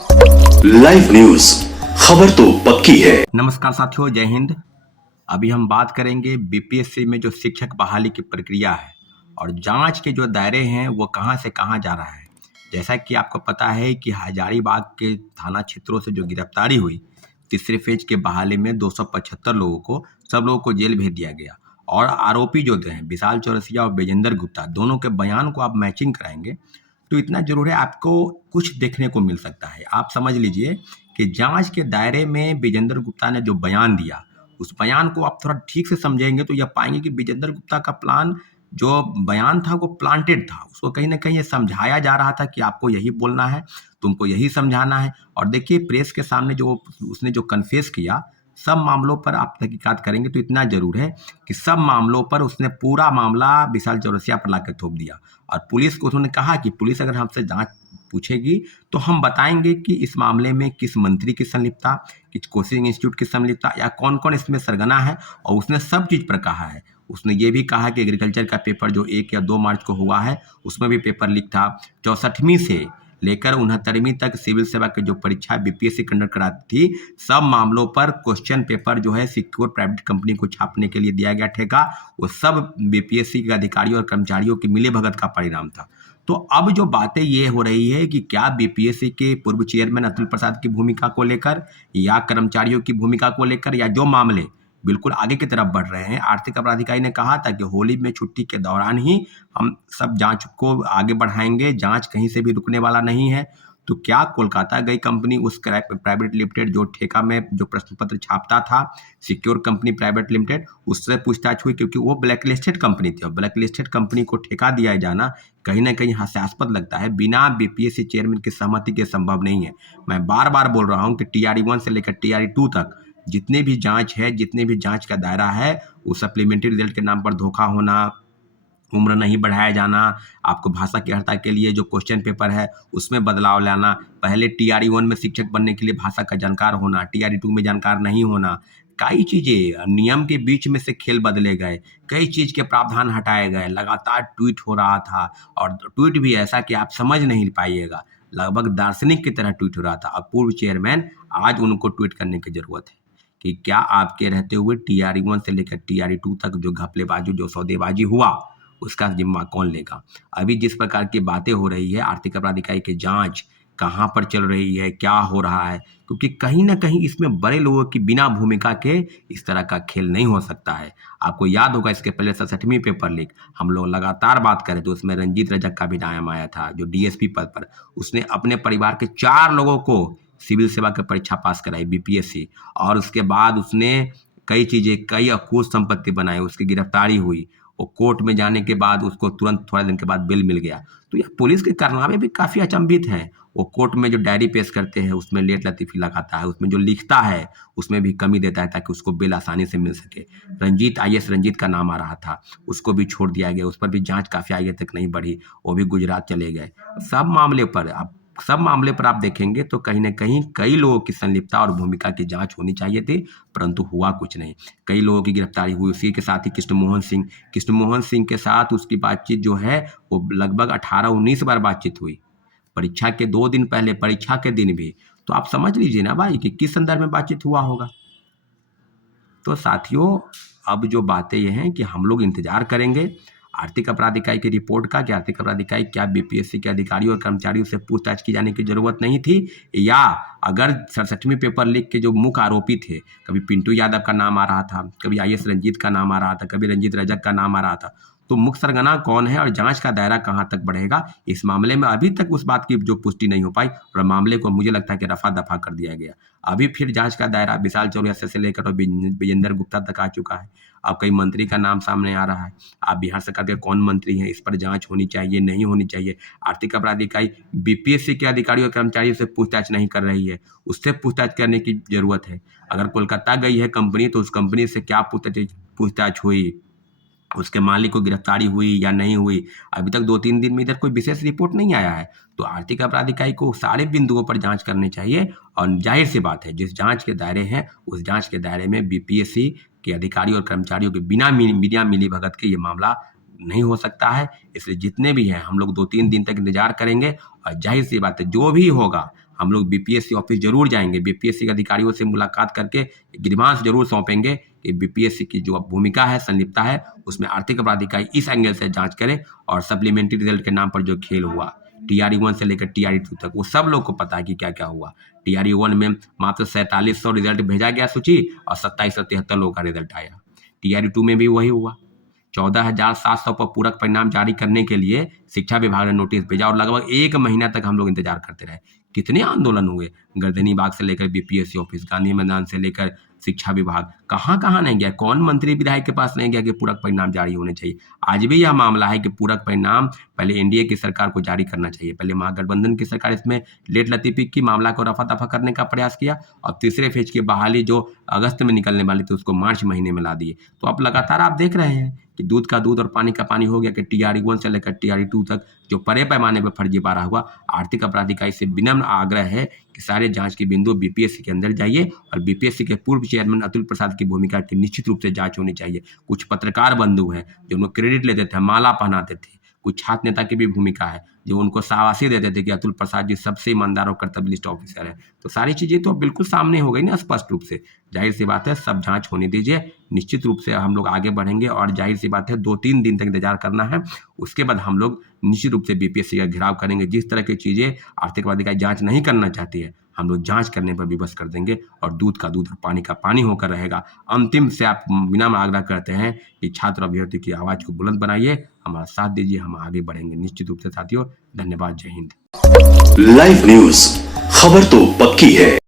Live news, खबर तो पक्की है। नमस्कार साथियों, जय हिंद। अभी हम बात करेंगे बीपीएससी में जो शिक्षक बहाली की प्रक्रिया है और जांच के जो दायरे हैं वो कहां से कहां जा रहा है। जैसा कि आपको पता है कि हजारीबाग के थाना क्षेत्रों से जो गिरफ्तारी हुई तीसरे फेज के बहाली में 275 लोगों को, सब लोगों को जेल भेज दिया गया। और आरोपी जो हैं विशाल चौरसिया और विजेंद्र गुप्ता, दोनों के बयान को आप मैचिंग कराएंगे तो इतना जरूर है, आपको कुछ देखने को मिल सकता है। आप समझ लीजिए कि जांच के दायरे में विजेंद्र गुप्ता ने जो बयान दिया, उस बयान को आप थोड़ा ठीक से समझेंगे तो यह पाएंगे कि विजेंद्र गुप्ता का प्लान, जो बयान था वो प्लांटेड था। उसको कहीं ना कहीं ये समझाया जा रहा था कि आपको यही बोलना है, तुमको यही समझाना है। और देखिए, प्रेस के सामने जो उसने जो कन्फेस किया, सब मामलों पर आप तहकीकात करेंगे तो इतना जरूर है कि सब मामलों पर उसने पूरा मामला विशाल चौरसिया पर लाकर थोप दिया। और पुलिस को उन्होंने कहा कि पुलिस अगर हमसे जांच पूछेगी तो हम बताएंगे कि इस मामले में किस मंत्री की संलिप्तता, किस कोचिंग इंस्टीट्यूट की संलिप्तता या कौन कौन इसमें सरगना है। और उसने सब चीज़ पर कहा है। उसने ये भी कहा कि एग्रीकल्चर का पेपर जो 1 या 2 मार्च को हुआ है, उसमें भी पेपर लीक था। 64वीं से लेकर 69वीं तक सिविल सेवा की जो परीक्षा बीपीएससी कंडक्ट कराती थी, सब मामलों पर क्वेश्चन पेपर जो है सिक्योर प्राइवेट कंपनी को छापने के लिए दिया गया ठेका, वो सब बीपीएससी के अधिकारियों और कर्मचारियों की मिलीभगत का परिणाम था। तो अब जो बातें ये हो रही है कि क्या बीपीएससी के पूर्व चेयरमैन अतुल प्रसाद की भूमिका को लेकर या कर्मचारियों की भूमिका को लेकर, या जो मामले बिल्कुल आगे की तरफ बढ़ रहे हैं। आर्थिक अपराध इकाई ने कहा था कि होली में छुट्टी के दौरान ही हम सब जांच को आगे बढ़ाएंगे, जांच कहीं से भी रुकने वाला नहीं है। तो क्या कोलकाता गई कंपनी उस प्राइवेट लिमिटेड जो ठेका में जो प्रश्न पत्र छापता था, सिक्योर कंपनी प्राइवेट लिमिटेड, उससे पूछताछ हुई? क्योंकि वो ब्लैक लिस्टेड कंपनी थी और ब्लैक लिस्टेड कंपनी को ठेका दिया जाना कहीं ना कहीं हास्यास्पद लगता है। बिना बीपीएससी चेयरमैन की सहमति के संभव नहीं है। मैं बार बार बोल रहा हूं कि TRE 1 से लेकर TRE 2 तक जितने भी जांच है, जितने भी जांच का दायरा है, वो सप्लीमेंट्री रिजल्ट के नाम पर धोखा होना, उम्र नहीं बढ़ाया जाना, आपको भाषा की अर्हता के लिए जो क्वेश्चन पेपर है उसमें बदलाव लाना, पहले TRE 1 में शिक्षक बनने के लिए भाषा का जानकार होना, TRE 2 में जानकार नहीं होना, कई चीज़ें नियम के बीच में से खेल बदले गए, कई चीज़ के प्रावधान हटाए गए, लगातार ट्वीट हो रहा था। और ट्वीट भी ऐसा कि आप समझ नहीं पाइएगा, लगभग दार्शनिक की तरह ट्वीट हो रहा था। अब पूर्व चेयरमैन, आज उनको ट्वीट करने की जरूरत है कि क्या आपके रहते हुए TRE 1 से लेकर TRE 2 तक जो घपलेबाजी, जो सौदेबाजी हुआ, उसका जिम्मा कौन लेगा। अभी जिस प्रकार की बातें हो रही है, आर्थिक अपराध इकाई की जांच कहाँ पर चल रही है, क्या हो रहा है, क्योंकि कहीं ना कहीं इसमें बड़े लोगों की बिना भूमिका के इस तरह का खेल नहीं हो सकता है। आपको याद होगा इसके पहले 67वीं पेपर लीक हम लोग लगातार बात करें तो उसमें रंजीत रजक का भी नाम आया था, जो DSP पद पर। उसने अपने परिवार के 4 लोगों को सिविल सेवा की परीक्षा पास कराई बीपीएससी, और उसके बाद उसने कई चीज़ें, कई अफकोर्स संपत्ति बनाई, उसकी गिरफ्तारी हुई। वो कोर्ट में जाने के बाद उसको तुरंत थोड़ा दिन के बाद बेल मिल गया। तो यह पुलिस के कारनामे भी काफ़ी अचंभित हैं। वो कोर्ट में जो डायरी पेश करते हैं उसमें लेट लतीफ़ी लगाता है, उसमें जो लिखता है उसमें भी कमी देता है ताकि उसको बेल आसानी से मिल सके। रंजीत, IAS रंजीत का नाम आ रहा था, उसको भी छोड़ दिया गया, उस पर भी जांच काफ़ी आगे तक नहीं बढ़ी, वो भी गुजरात चले गए। सब मामले पर आप देखेंगे तो कहीं न कहीं कई लोगों की संलिप्तता और भूमिका की जांच होनी चाहिए थी, परंतु हुआ कुछ नहीं। कई लोगों की गिरफ्तारी हुई, उसी के साथ ही कृष्णमोहन सिंह के साथ उसकी बातचीत जो है वो लगभग 18-19 बार बातचीत हुई। परीक्षा के 2 दिन पहले, परीक्षा के दिन भी। तो आप समझ लीजिए ना भाई कि किस संदर्भ में बातचीत हुआ होगा। तो साथियों, अब जो बातें ये हैं कि हम लोग इंतजार करेंगे आर्थिक अपराध इकाई की रिपोर्ट का, कि आर्थिक अपराध इकाई क्या बीपीएससी के अधिकारियों और कर्मचारियों से पूछताछ की जाने की जरूरत नहीं थी, या अगर 67वीं पेपर लीक के जो मुख्य आरोपी थे, कभी पिंटू यादव का नाम आ रहा था, कभी IAS रंजीत का नाम आ रहा था, कभी रंजीत रजक का नाम आ रहा था, तो मुख्य सरगना कौन है और जांच का दायरा कहां तक बढ़ेगा, इस मामले में अभी तक उस बात की जो पुष्टि नहीं हो पाई, और मामले को मुझे लगता है कि रफा दफा कर दिया गया। अभी फिर जांच का दायरा विशाल चौरसिया से लेकर विजेंद्र गुप्ता तक आ चुका है। अब कई मंत्री का नाम सामने आ रहा है। आप बिहार सरकार के कौन मंत्री हैं, इस पर जांच होनी चाहिए, नहीं होनी चाहिए। आर्थिक अपराध इकाई बीपीएससी के अधिकारियों और कर्मचारियों से पूछताछ नहीं कर रही है, उससे पूछताछ करने की जरूरत है। अगर कोलकाता गई है कंपनी तो उस कंपनी से क्या पूछताछ हुई, उसके मालिक को गिरफ्तारी हुई या नहीं हुई, अभी तक 2-3 दिन में इधर कोई विशेष रिपोर्ट नहीं आया है। तो आर्थिक अपराध इकाई को सारे बिंदुओं पर जांच करनी चाहिए, और जाहिर सी बात है जिस जांच के दायरे हैं उस जांच के दायरे में बीपीएससी के अधिकारियों और कर्मचारियों के बिना मिलीभगत के ये मामला नहीं हो सकता है। इसलिए जितने भी हैं हम लोग 2-3 दिन तक इंतजार करेंगे, और जाहिर सी बात है जो भी होगा हम लोग बीपीएससी ऑफिस जरूर जाएंगे, बीपीएससी के अधिकारियों से मुलाकात करके ग्रीवांस जरूर सौंपेंगे कि बीपीएससी की जो भूमिका है, संलिप्तता है, उसमें आर्थिक अपराध इकाई इस एंगल से जांच करे और सप्लीमेंट्री रिजल्ट के नाम पर जो खेल हुआ, टीआरई 1 से लेकर टीआरई 2 तक, वो सब लोग को पता है कि क्या क्या हुआ। टीआरई 1 में मात्र 4700 रिजल्ट भेजा गया सूची और 2773 लोगों का रिजल्ट आया। टीआरई 2 में भी वही हुआ। 14,700 पर पूरक परिणाम जारी करने के लिए शिक्षा विभाग ने नोटिस भेजा और लगभग 1 महीना तक हम लोग इंतजार करते रहे। कितने आंदोलन हुए, गर्दनी बाग से लेकर बीपीएससी ऑफिस, गांधी मैदान से लेकर शिक्षा विभाग, कहाँ नहीं गया, कौन मंत्री विधायक के पास नहीं गया कि पूरक परिणाम जारी होने चाहिए। आज भी यह मामला है कि पूरक परिणाम पहले एनडीए की सरकार को जारी करना चाहिए। पहले महागठबंधन की सरकार इसमें लेट लतीफी की, मामला को रफा दफा करने का प्रयास किया और तीसरे फेज की बहाली जो अगस्त में निकलने वाली थी उसको मार्च महीने में ला दिए। तो अब लगातार आप देख रहे हैं कि दूध का दूध और पानी का पानी हो गया कि टीआरई 1 से लेकर टीआरई 2 तक जो बड़े पैमाने पर फर्जीवाड़ा हुआ। आर्थिक अपराध इकाई से विनम्र आग्रह है कि सारे जांच के बिंदु बीपीएससी के अंदर जाइए और बीपीएससी के पूर्व चेयरमैन अतुल प्रसाद की भूमिका की निश्चित रूप से जांच होनी चाहिए। कुछ पत्रकार बंधु हैं जो उनको क्रेडिट लेते थे, माला पहनाते थे। कुछ छात्र नेता की भी भूमिका है जो उनको शाबाशी देते थे कि अतुल प्रसाद जी सबसे ईमानदार और कर्तव्यनिष्ठ ऑफिसर है। तो सारी चीजें तो बिल्कुल सामने हो गई ना स्पष्ट रूप से। जाहिर सी बात है सब जांच होने दीजिए, निश्चित रूप से हम लोग आगे बढ़ेंगे और जाहिर सी बात है 2-3 दिन तक इंतजार करना है। उसके बाद हम लोग निश्चित रूप से बीपीएससी का घेराव करेंगे। जिस तरह की चीजें आर्थिक अपराध इकाई जांच नहीं करना चाहती है हम लोग जांच करने पर विवश कर देंगे और दूध का दूध और पानी का पानी होकर रहेगा। अंतिम से आप विनम्र आग्रह करते हैं कि छात्र अभ्यर्थी की आवाज को बुलंद बनाइए, हमारा साथ दीजिए, हम आगे बढ़ेंगे निश्चित रूप से। साथियों धन्यवाद, जय हिंद। लाइव न्यूज, खबर तो पक्की है।